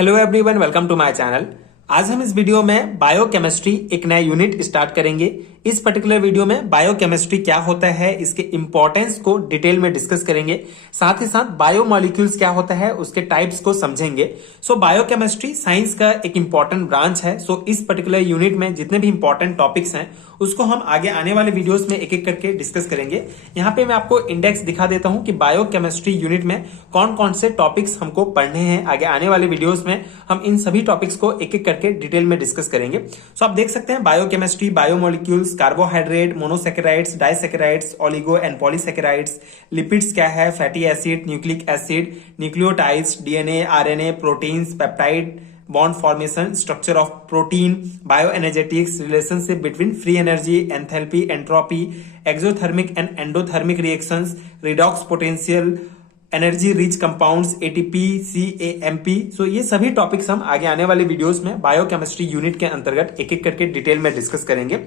Hello everyone, welcome to my channel. आज हम इस वीडियो में बायोकेमिस्ट्री एक नया यूनिट स्टार्ट करेंगे। इस पर्टिकुलर वीडियो में बायोकेमिस्ट्री क्या होता है, इसके इंपॉर्टेंस को डिटेल में डिस्कस करेंगे। साथ ही साथ बायोमॉलिक्यूल्स क्या होता है, उसके टाइप्स को समझेंगे। सो बायोकेमिस्ट्री साइंस का एक इंपॉर्टेंट ब्रांच है। सो इस पर्टिकुलर यूनिट में जितने भी इंपॉर्टेंट टॉपिक्स हैं उसको हम आगे आने वाले वीडियोस में एक एक करके डिस्कस करेंगे। यहाँ पे मैं आपको इंडेक्स दिखा देता हूं कि बायोकेमिस्ट्री यूनिट में कौन कौन से टॉपिक्स हमको पढ़ने हैं। आगे आने वाले वीडियोस में हम इन सभी टॉपिक्स को एक एक करके डिटेल में डिस्कस करेंगे। सो आप देख सकते हैं biochemistry, biomolecules, carbohydrate, monosaccharides, disaccharides, oligo and polysaccharides, lipids क्या है, fatty acid, nucleic acid, nucleotides, DNA, RNA, proteins, peptide, bond formation, structure of protein, bioenergetics, relationship between free energy, enthalpy, entropy, exothermic and endothermic reactions, redox potential, energy rich compounds, ATP, cAMP. So ये सभी topics हम आगे आने वाले videos में biochemistry unit के अंतर्गत एक एक करके डिटेल में डिस्कस करेंगे।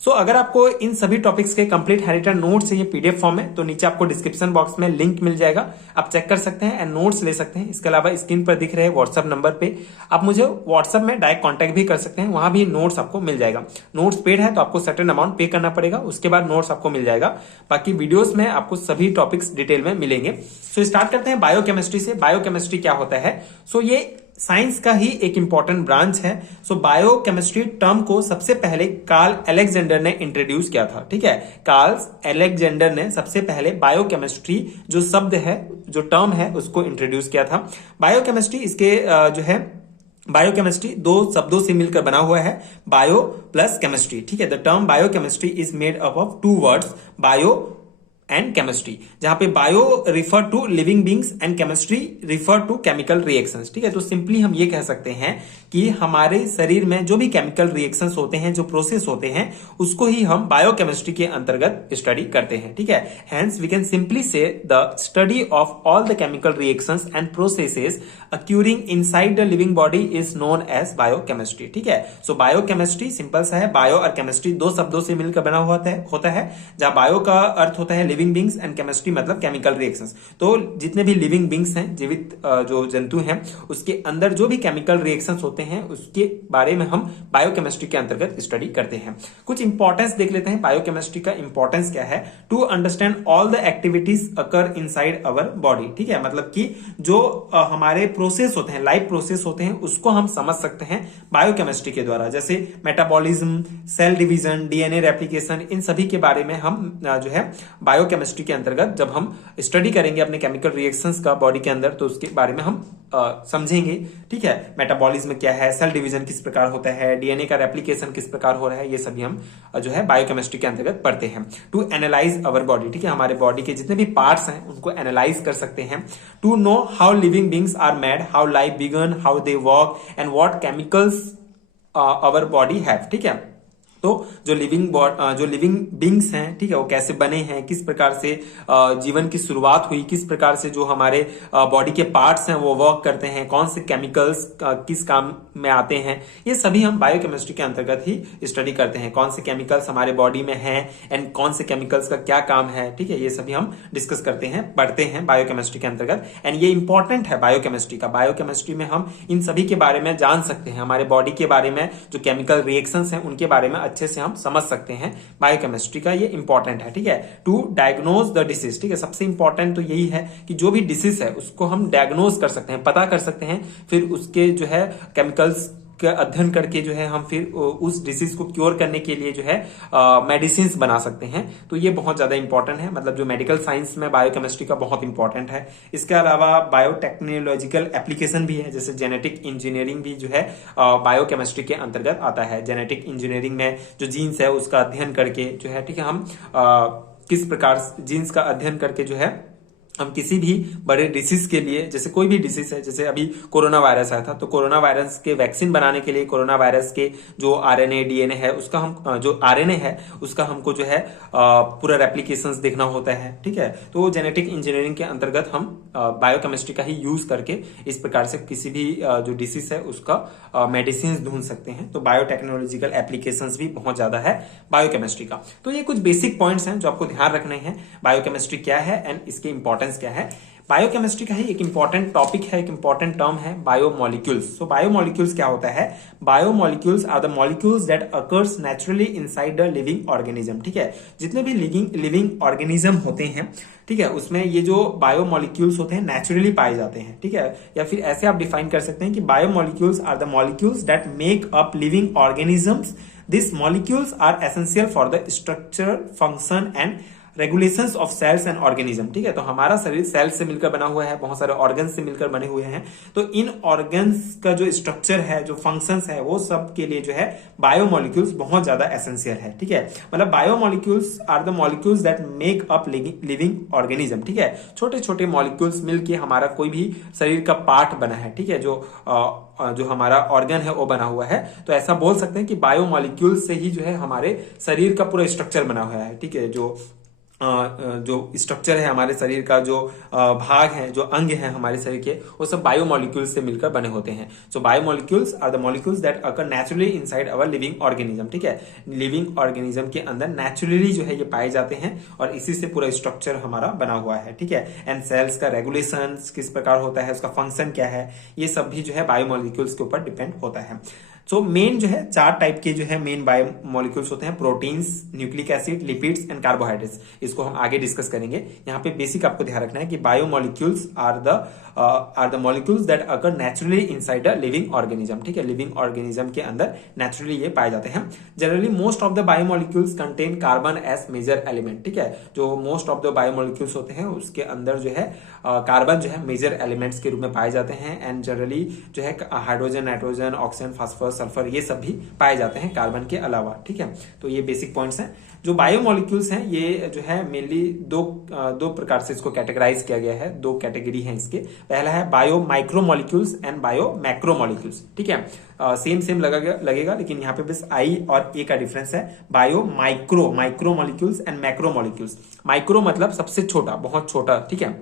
सो अगर आपको इन सभी टॉपिक्स के कंप्लीट हैंडरिटन नोट्स चाहिए पीडीएफ फॉर्म में, तो नीचे आपको डिस्क्रिप्शन बॉक्स में लिंक मिल जाएगा, आप चेक कर सकते हैं एंड नोट्स ले सकते हैं। इसके अलावा स्क्रीन पर दिख रहे व्हाट्सएप नंबर पे आप मुझे व्हाट्सएप में डायरेक्ट कॉन्टैक्ट भी कर सकते हैं, वहां भी नोट्स आपको मिल जाएगा। नोट्स पेड है तो आपको सर्टेन अमाउंट पे करना पड़ेगा, उसके बाद नोट्स आपको मिल जाएगा। बाकी वीडियोस में आपको सभी टॉपिक्स डिटेल में मिलेंगे। सो स्टार्ट करते हैं बायोकेमिस्ट्री से। बायोकेमिस्ट्री क्या होता है? सो ये साइंस का ही एक इंपॉर्टेंट ब्रांच है। सो बायोकेमिस्ट्री टर्म को सबसे पहले कार्ल अलेक्जेंडर ने इंट्रोड्यूस किया था। ठीक है, कार्ल अलेक्जेंडर ने सबसे पहले बायोकेमिस्ट्री जो शब्द है, जो टर्म है, उसको इंट्रोड्यूस किया था। बायोकेमिस्ट्री इसके जो है बायोकेमिस्ट्री दो शब्दों से मिलकर बना हुआ है, बायो प्लस केमिस्ट्री। ठीक है, the term biochemistry is made up of two words, bio and chemistry, जहां पे bio refer to living beings and chemistry refer to chemical reactions. ठीक है, तो सिंपली हम ये कह सकते हैं कि हमारे शरीर में जो भी केमिकल रिएक्शंस होते हैं, जो प्रोसेस होते हैं, उसको ही हम बायोकेमिस्ट्री के अंतर्गत स्टडी करते हैं। ठीक है, hence we can simply say the study of all the chemical reactions and processes occurring inside the living body is known as biochemistry. ठीक है, सो बायोकेमिस्ट्री सिंपल सा है, बायो और केमिस्ट्री दो शब्दों से मिलकर बना होता है, जहां बायो का अर्थ होता है लिविंग बींग्स एंड केमिस्ट्री मतलब केमिकल रिएक्शंस। तो जितने भी लिविंग बींग्स हैं, जीवित जो जंतु हैं, उसके अंदर जो भी केमिकल रिएक्शंस होते हैं उसके बारे में हम बायोकेमिस्ट्री के अंतर्गत स्टडी करते हैं। कुछ इंपॉर्टेंस देख लेते हैं बायोकेमिस्ट्री का। इंपॉर्टेंस क्या है? To understand all the activities occur inside our body. ठीक है, मतलब कि जो हमारे प्रोसेस होते हैं, लाइफ प्रोसेस होते हैं, उसको हम समझ सकते हैं बायोकेमिस्ट्री के द्वारा। जैसे metabolism, cell division, DNA replication, इन सभी के बारे में हम जो है बायोकेमिस्ट्री के अंतर्गत जब हम स्टडी करेंगे अपने केमिकल रिएक्शंस का बॉडी के अंदर, तो उसके बारे में हम समझेंगे। ठीक है, मेटाबॉलिज्म क्या है, सेल डिवीजन किस प्रकार होता है, डीएनए का रेप्लिकेशन किस प्रकार हो रहा है, ये सभी हम जो है बायोकेमिस्ट्री के अंतर्गत पढ़ते हैं। टू एनालाइज अवर बॉडी, ठीक है, हमारे बॉडी के जितने भी पार्ट्स हैं उनको एनालाइज कर सकते हैं। To know how living beings are made, how life began, how they work and what chemicals our body have. ठीक है, तो जो लिविंग बींग्स हैं, ठीक है, वो कैसे बने हैं, किस प्रकार से जीवन की शुरुआत हुई, किस प्रकार से जो हमारे बॉडी के पार्ट्स हैं वो वर्क करते हैं, कौन से केमिकल्स किस काम में आते हैं, ये सभी हम बायोकेमिस्ट्री के अंतर्गत ही स्टडी करते हैं। कौन से केमिकल्स हमारे बॉडी में हैं एंड कौन से केमिकल्स का क्या काम है, ठीक है, ये सभी हम डिस्कस करते हैं, पढ़ते हैं बायोकेमिस्ट्री के अंतर्गत। एंड ये इंपॉर्टेंट है बायोकेमिस्ट्री का। बायोकेमिस्ट्री में हम इन सभी के बारे में जान सकते हैं, हमारे बॉडी के बारे में जो केमिकल रिएक्शंस हैं उनके बारे में अच्छे से हम समझ सकते हैं। बायोकेमिस्ट्री का ये इंपॉर्टेंट है। ठीक है, टू डायग्नोज द डिसीज। ठीक है, सबसे इंपॉर्टेंट तो यही है कि जो भी डिसीज है उसको हम डायग्नोज कर सकते हैं, पता कर सकते हैं, फिर उसके जो है केमिकल्स का अध्ययन करके जो है हम फिर उस डिसीज को क्योर करने के लिए जो है मेडिसिन बना सकते हैं। तो ये बहुत ज्यादा इंपॉर्टेंट है, मतलब जो मेडिकल साइंस में बायोकेमिस्ट्री का बहुत इंपॉर्टेंट है। इसके अलावा बायोटेक्नोलॉजिकल एप्लीकेशन भी है, जैसे जेनेटिक इंजीनियरिंग भी जो है बायोकेमिस्ट्री के अंतर्गत आता है। जेनेटिक इंजीनियरिंग में जो जीन्स है उसका अध्ययन करके जो है, ठीक है, हम किस प्रकार जीन्स का अध्ययन करके जो है हम किसी भी बड़े डिसीज के लिए, जैसे कोई भी डिसीज है, जैसे अभी कोरोना वायरस आया था, तो कोरोना वायरस के वैक्सीन बनाने के लिए कोरोना वायरस के जो आरएनए डीएनए है उसका हम जो आरएनए है उसका हमको जो है पूरा रेप्लिकेशंस देखना होता है। ठीक है, तो जेनेटिक इंजीनियरिंग के अंतर्गत हम बायोकेमिस्ट्री का ही यूज करके इस प्रकार से किसी भी जो डिसीज है उसका मेडिसिन ढूंढ सकते हैं। तो बायोटेक्नोलॉजिकल एप्लीकेशंस भी बहुत ज्यादा है बायोकेमिस्ट्री का। तो ये कुछ बेसिक पॉइंट्स हैं जो आपको ध्यान रखने हैं, बायोकेमिस्ट्री क्या है एंड इसके इंपॉर्टेंस क्या है। बायोकेमिस्ट्री का ही एक इंपॉर्टेंट टॉपिक है, एक इंपॉर्टेंट टर्म है बायोमोलिक्यूल्स। सो बायोमोलिक्यूल्स क्या होता है? Biomolecules are the molecules that occurs naturally inside the living organism. ठीक है, जितने भी लिविंग ऑर्गेनिज्म होते हैं, ठीक है, उसमें ये जो बायोमोलिक्यूल्स होते हैं नेचुरली पाए जाते हैं। ठीक है, या फिर ऐसे आप डिफाइन कर सकते हैं कि biomolecules are the molecules that make up living organisms. This molecules are essential for the structure, function and regulations of cells and organism. ठीक है, तो हमारा शरीर सेल्स से मिलकर बना हुआ है, बहुत सारे ऑर्गन्स से मिलकर बने हुए हैं। तो इन ऑर्गन्स का जो स्ट्रक्चर है, जो फंक्शंस है, वो सब के लिए जो है बायोमोलिक्यूल्स बहुत ज्यादा एसेंशियल है। ठीक है, मतलब biomolecules are the molecules that make up living organism. ठीक है, छोटे छोटे मॉलिक्यूल्स मिलके हमारा कोई भी शरीर का पार्ट बना है। ठीक है, जो हमारा ऑर्गन है वो बना हुआ है। तो ऐसा बोल सकते हैं कि बायोमोलिक्यूल से ही जो है हमारे शरीर का पूरा स्ट्रक्चर बना हुआ है। ठीक है, जो स्ट्रक्चर है हमारे शरीर का, जो भाग है, जो अंग है हमारे शरीर के, वो सब बायोमोलिक्यूल्स से मिलकर बने होते हैं। So biomolecules are the molecules that occur naturally inside our living organism. ठीक है, लिविंग ऑर्गेनिज्म के अंदर नेचुरली जो है ये पाए जाते हैं और इसी से पूरा स्ट्रक्चर हमारा बना हुआ है। ठीक है, एंड सेल्स का रेगुलेशन किस प्रकार होता है, उसका फंक्शन क्या है, ये सब भी जो है बायोमोलिक्यूल्स के ऊपर डिपेंड होता है। सो मेन जो है 4 टाइप के जो है मेन बायोमोलिक्यूल्स होते हैं, proteins, nucleic acid, lipids and carbohydrates. इसको हम आगे डिस्कस करेंगे। यहाँ पे बेसिक आपको ध्यान रखना है कि biomolecules are the molecules that occur naturally inside the living organism. ठीक है, लिविंग ऑर्गेनिज्म के अंदर नेचुरली ये पाए जाते हैं। Generally most of the biomolecules contain carbon as major element. ठीक है, जो मोस्ट ऑफ द बायोमोलिक्यूल्स होते हैं उसके अंदर जो है कार्बन जो है मेजर एलिमेंट्स के रूप में पाए जाते हैं। एंड जनरली जो है hydrogen, nitrogen, oxygen, phosphorus, sulphur, ये सब भी पाए जाते हैं कार्बन के अलावा। ठीक है, तो ये बेसिक पॉइंट्स हैं। जो बायोमोलिक्यूल्स हैं ये जो है मेनली दो प्रकार से इसको कैटेगराइज किया गया है। 2 कैटेगरी है इसके। पहला है bio micromolecules and bio macromolecules. ठीक है, सेम लगेगा लेकिन यहाँ पे बस आई और ए का डिफरेंस है। Bio micromolecules and macromolecules. Micro मतलब सबसे छोटा, बहुत छोटा। ठीक है,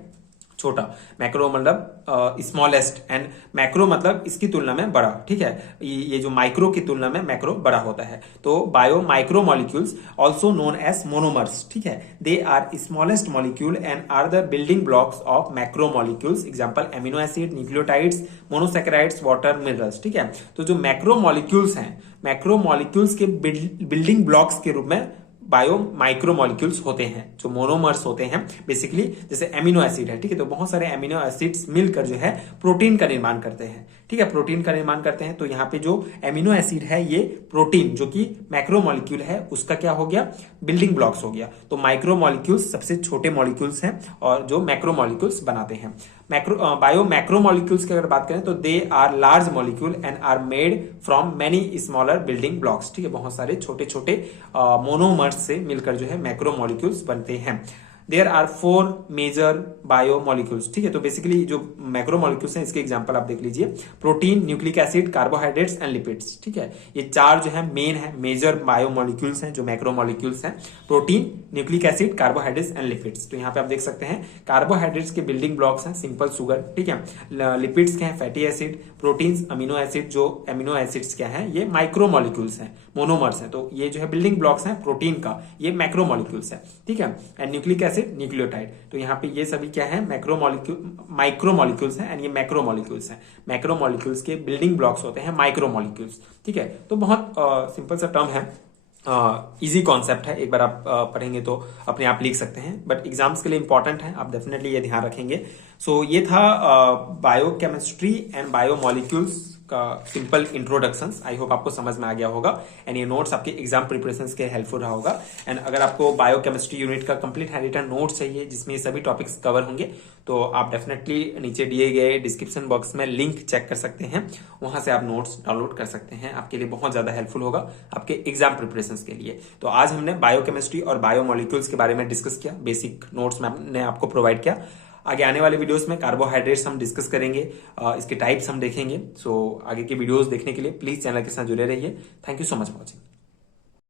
छोटा। मैक्रो मतलब स्मॉलेस्ट एंड मैक्रो मतलब इसकी तुलना में बड़ा। ठीक है, ये जो माइक्रो की तुलना में मैक्रो बड़ा होता है। तो bio micro molecules also known as monomers. ठीक है, they are smallest molecule and are the building blocks of macro molecules. Example amino acid, nucleotides, monosaccharides, water, minerals. ठीक है, तो जो मैक्रो मॉलिक्यूल्स हैं, मैक्रो मॉलिक्यूल्स के बिल्डिंग ब्लॉक्स के रूप में बायो माइक्रोमोलिक्यूल्स होते हैं। जो मोनोमर्स होते हैं बेसिकली, जैसे एमिनो एसिड है। ठीक है, तो बहुत सारे एमिनो एसिड्स मिलकर जो है प्रोटीन का निर्माण करते हैं। ठीक है, प्रोटीन का निर्माण करते हैं। तो यहाँ पे जो एमिनो एसिड है ये प्रोटीन जो कि मैक्रोमोलिक्यूल है उसका क्या हो गया, बिल्डिंग ब्लॉक्स हो गया। तो माइक्रोमोलिक्यूल्स सबसे छोटे मॉलिक्यूल्स हैं और जो मैक्रोमोलिक्यूल्स बनाते हैं। बायो मैक्रोमोलिक्यूल्स की अगर बात करें तो they are large molecule and are made from many smaller building blocks. ठीक है, बहुत सारे छोटे छोटे मोनोमर्स से मिलकर जो है मैक्रोमोलिक्यूल्स बनते हैं। There are 4 major biomolecules. ठीक है, तो बेसिकली जो मैक्रोमोलिक्यूल्स हैं इसके एग्जांपल आप देख लीजिए, protein, nucleic acid, carbohydrates and lipids. ठीक है, ये 4 जो है मेन है, मेजर बायोमोलिक्यूल्स हैं जो मैक्रोमोलिक्यूल्स हैं। Protein, nucleic acid, carbohydrates and lipids. तो यहाँ पे आप देख सकते हैं कार्बोहाइड्रेट्स के बिल्डिंग ब्लॉक्स हैं सिंपल शुगर। ठीक है, लिपिड्स के हैं fatty acid, proteins, amino acid. जो अमीनो एसिड्स क्या है, ये माइक्रोमोलिक्यूल्स हैं, मोनोमर्स हैं। तो ये जो है बिल्डिंग ब्लॉक्स हैं प्रोटीन का, ये मैक्रोमोलिक्यूल्स है। ठीक है, एंड न्यूक्लिक एसिड, न्यूक्लियोटाइड। तो यहाँ पे ये सभी क्या है, माइक्रोमोलिक्यूल्स हैं एंड ये मैक्रोमोलिक्यूल्स हैं। मैक्रोमोलिक्यूल्स के बिल्डिंग ब्लॉक्स होते हैं माइक्रोमोलिक्यूल्स। ठीक है, तो बहुत सिंपल सा टर्म है, इजी कॉन्सेप्ट है। एक बार आप पढ़ेंगे तो अपने आप लिख सकते हैं, बट एग्जाम्स के लिए इंपॉर्टेंट है, आप डेफिनेटली ये ध्यान रखेंगे। सो ये था बायोकेमिस्ट्री एंड बायोमोलिक्यूल्स का सिंपल इंट्रोडक्शंस। आई होप आपको समझ में आ गया होगा एंड ये नोट्स आपके एग्जाम प्रिपरेशंस के हेल्पफुल रहा होगा। एंड अगर आपको बायोकेमिस्ट्री यूनिट का कंप्लीट हैंड रिटन नोट्स चाहिए जिसमें ये सभी टॉपिक्स कवर होंगे, तो आप डेफिनेटली नीचे दिए गए डिस्क्रिप्शन बॉक्स में लिंक चेक कर सकते हैं, वहां से आप नोट्स डाउनलोड कर सकते हैं। आपके लिए बहुत ज्यादा हेल्पफुल होगा आपके एग्जाम प्रिपरेशंस के लिए। तो आज हमने बायोकेमिस्ट्री और बायोमोलिक्यूल्स के बारे में डिस्कस किया, बेसिक नोट्स मैंने आपको प्रोवाइड किया। आगे आने वाले वीडियोस में कार्बोहाइड्रेट्स हम डिस्कस करेंगे, इसके टाइप्स हम देखेंगे। सो आगे के वीडियोस देखने के लिए प्लीज चैनल के साथ जुड़े रहिए। Thank you so much for watching.